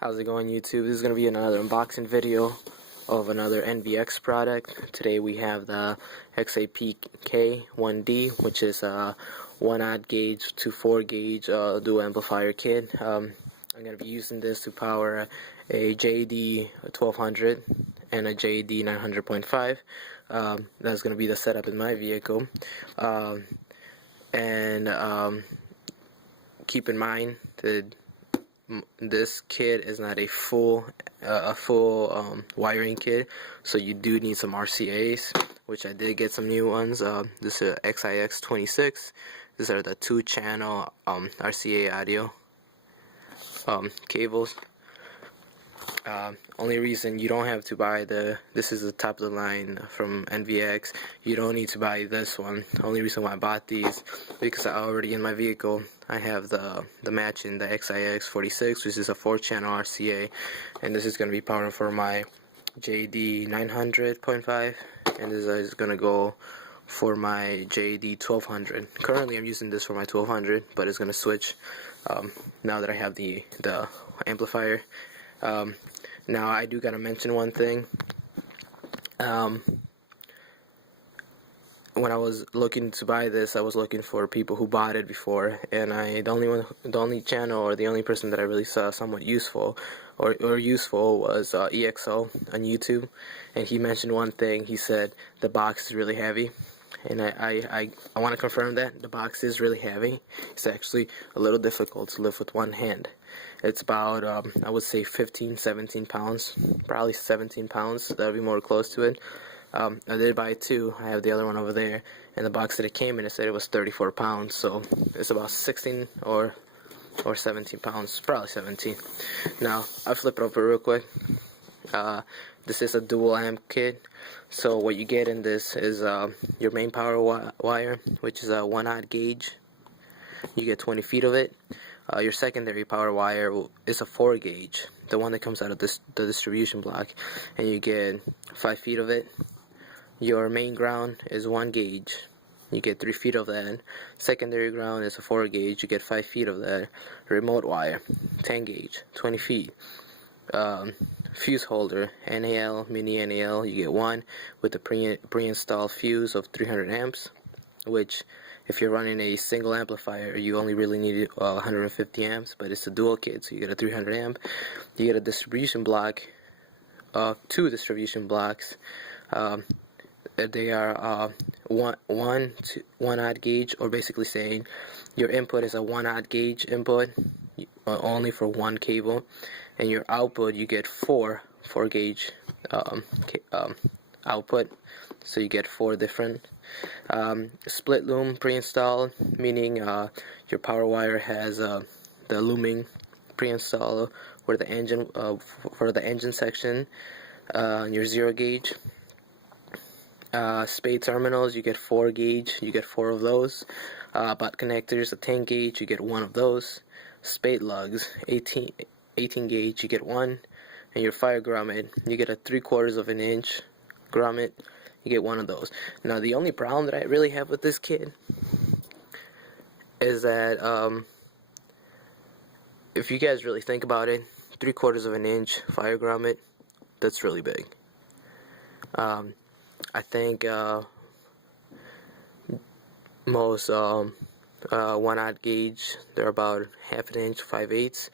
How's it going, YouTube? This is going to be another unboxing video of another NVX product. Today we have the XAPK1D, which is a 1/0 gauge to 4 gauge dual amplifier kit. I'm going to be using this to power a JD 1200 and a JD 900.5. That's going to be the setup in my vehicle. Keep in mind that this kit is not a full wiring kit, so you do need some RCAs, which I did get some new ones. This is XIX26. These are the 2-channel RCA audio cables. Only reason you don't have to buy this is the top of the line from NVX. You don't need to buy this one. The only reason why I bought these because I already in my vehicle I have the matching, the XIX46, which is a 4-channel RCA, and this is going to be powered for my JD 900.5, and this is going to go for my JD 1200. Currently I'm using this for my 1200, but it's going to switch now that I have the amplifier. Now I do gotta mention one thing. When I was looking to buy this, I was looking for people who bought it before, and the only channel or the only person that I really saw somewhat useful or useful was EXO on YouTube, and he mentioned one thing. He said the box is really heavy, and I want to confirm that the box is really heavy. It's actually a little difficult to lift with one hand. It's about I would say 15-17 pounds, probably 17 pounds. That would be more close to it. I did buy two. I have the other one over there, and the box that it came in, it said it was 34 pounds, so it's about 16 or 17 pounds, probably 17. Now I'll flip it over real quick. This is a dual amp kit, so what you get in this is your main power wire, which is a 1/0 gauge. You get 20 feet of it. Your secondary power wire is a 4 gauge, the one that comes out of the distribution block, and you get 5 feet of it. Your main ground is 1 gauge. You get 3 feet of that. Secondary ground is a 4 gauge. You get 5 feet of that. Remote wire, 10 gauge, 20 feet. Fuse holder, NAL, mini NAL, you get 1 with a pre-installed fuse of 300 amps, which if you're running a single amplifier, you only really need 150 amps, but it's a dual kit, so you get a 300 amp. You get a distribution block, 2 distribution blocks. They are 1/0 gauge, or basically saying your input is a 1/0 gauge input, only for 1 cable, and your output you get 4 gauge output, so you get 4 different. Split loom pre-installed, meaning your power wire has the looming pre-installed for the engine section. Your 0 gauge. Spade terminals, you get 4 gauge, you get 4 of those. Butt connectors, a 10 gauge, you get 1 of those. Spade lugs, 18 gauge, you get 1. And your fire grommet, you get a 3/4 of an inch grommet, you get 1 of those. Now the only problem that I really have with this kit is that if you guys really think about it, 3/4 of an inch fire grommet, that's really big. I think most 1/0 gauge, they're about 1/2 inch, 5/8.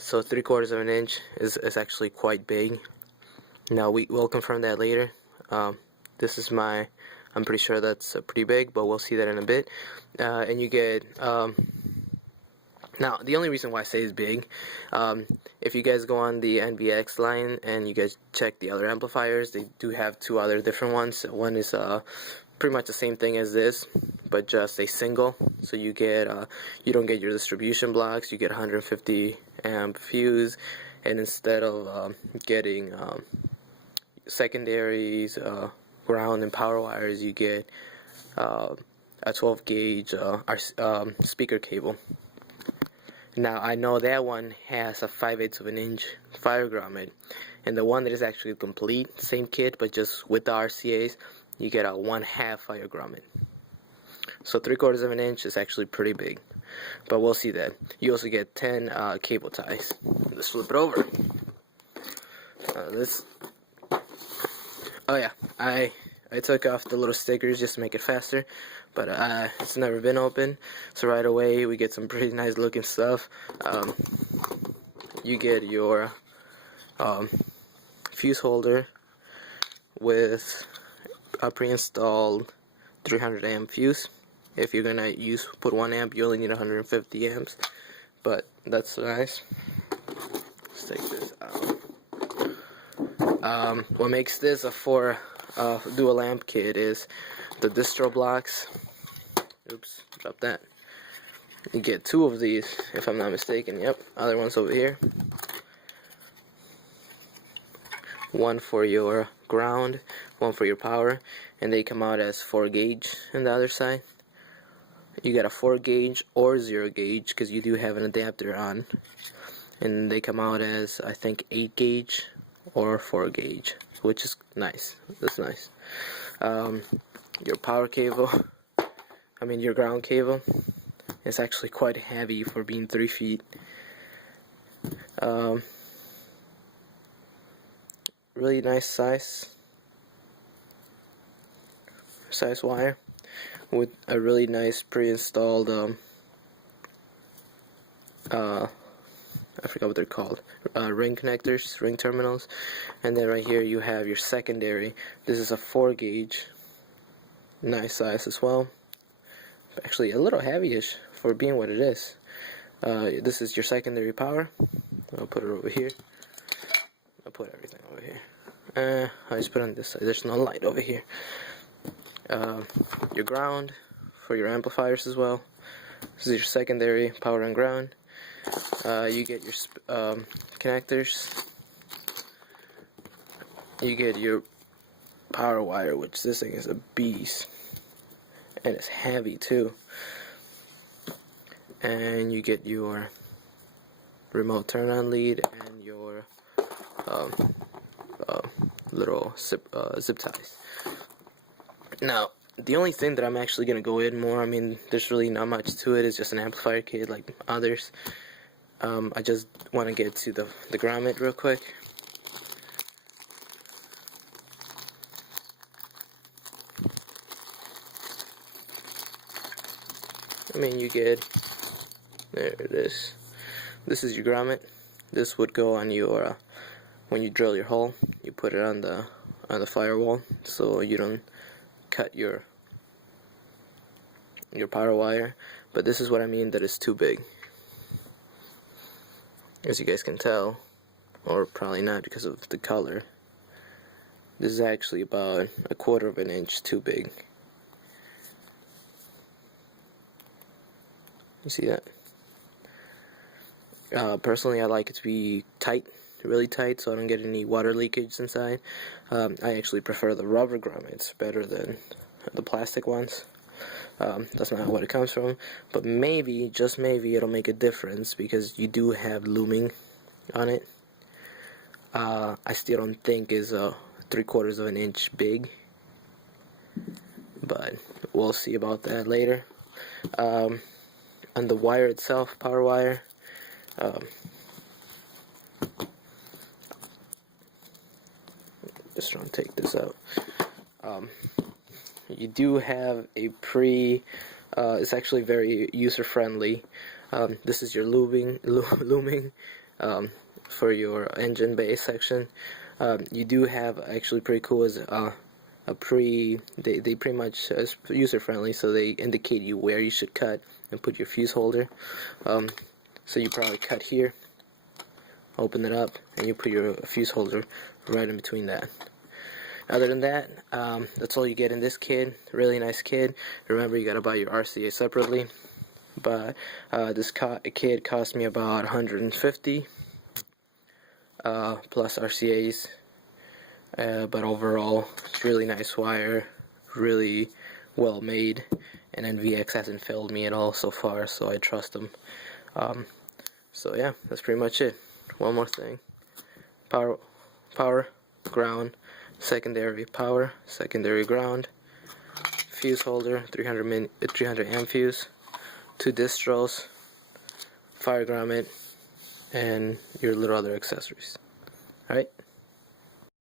So 3/4 of an inch is actually quite big. Now we'll confirm that later. This is I'm pretty sure that's pretty big, but we'll see that in a bit. And you get now the only reason why I say it's big, if you guys go on the NVX line and you guys check the other amplifiers, they do have 2 other different ones. One is pretty much the same thing as this, but just a single. So you get you don't get your distribution blocks. You get 150 amp fuse, and instead of getting secondaries, ground and power wires, you get a 12 gauge speaker cable. Now I know that one has a 5/8 of an inch fire grommet, and the one that is actually complete, same kit but just with the RCAs, you get a 1/2 fire grommet. So 3/4 of an inch is actually pretty big. but we'll see that. You also get 10 cable ties. Let's flip it over. Oh yeah, I took off the little stickers just to make it faster, but it's never been opened, so right away we get some pretty nice looking stuff. You get your fuse holder with a pre-installed 300 amp fuse. If you're gonna put 1 amp, you only need 150 amps, but that's nice. Let's take this out. What makes this a dual amp kit is the distro blocks. Oops, drop that. You get 2 of these, if I'm not mistaken. Yep, other one's over here. One for your ground, one for your power, and they come out as 4 gauge on the other side. You got a 4 gauge or 0 gauge because you do have an adapter on, and they come out as, I think, 8 gauge or 4 gauge, which is nice. That's nice. Your power cable, your ground cable, is actually quite heavy for being 3 feet. Really nice size wire with a really nice pre-installed I forgot what they're called, ring connectors, ring terminals. And then right here you have your secondary. This is a 4 gauge, nice size as well, actually a little heavyish for being what it is. This is your secondary power. I'll put it over here. I'll put everything over here. I just put it on this side. There's no light over here. Your ground for your amplifiers as well. This is your secondary power and ground. You get your connectors. You get your power wire, which this thing is a beast, and it's heavy too. And you get your remote turn on lead and your little zip ties. Now, the only thing that I'm actually going to go in more, there's really not much to it, it's just an amplifier kit like others. I just want to get to the grommet real quick. You get, there it is. This is your grommet. This would go on your, when you drill your hole, you put it on the firewall so you don't cut your power wire. But this is what I mean that it's too big. As you guys can tell, or probably not because of the color, this is actually about 1/4 of an inch too big. You see that? Personally, I like it to be tight, really tight, so I don't get any water leakage inside. I actually prefer the rubber grommets better than the plastic ones. That's not what it comes from, but maybe, just maybe, it'll make a difference because you do have looming on it. I still don't think is 3/4 of an inch big, but we'll see about that later. On the wire itself, power wire, just trying to take this out. You do have a it's actually very user-friendly. This is your looming for your engine bay section. You do have, actually pretty cool, is they pretty much is user-friendly, so they indicate you where you should cut and put your fuse holder. So you probably cut here, open it up, and you put your fuse holder right in between that. Other than that, that's all you get in this kit. Really nice kit. Remember, you gotta buy your RCA separately. But this kit cost me about $150 plus RCAs. But overall, it's really nice wire, really well made, and NVX hasn't failed me at all so far, so I trust them. So yeah, that's pretty much it. One more thing: power, ground, secondary power, secondary ground, fuse holder, 300 amp fuse, 2 distros, fire grommet, and your little other accessories. Alright?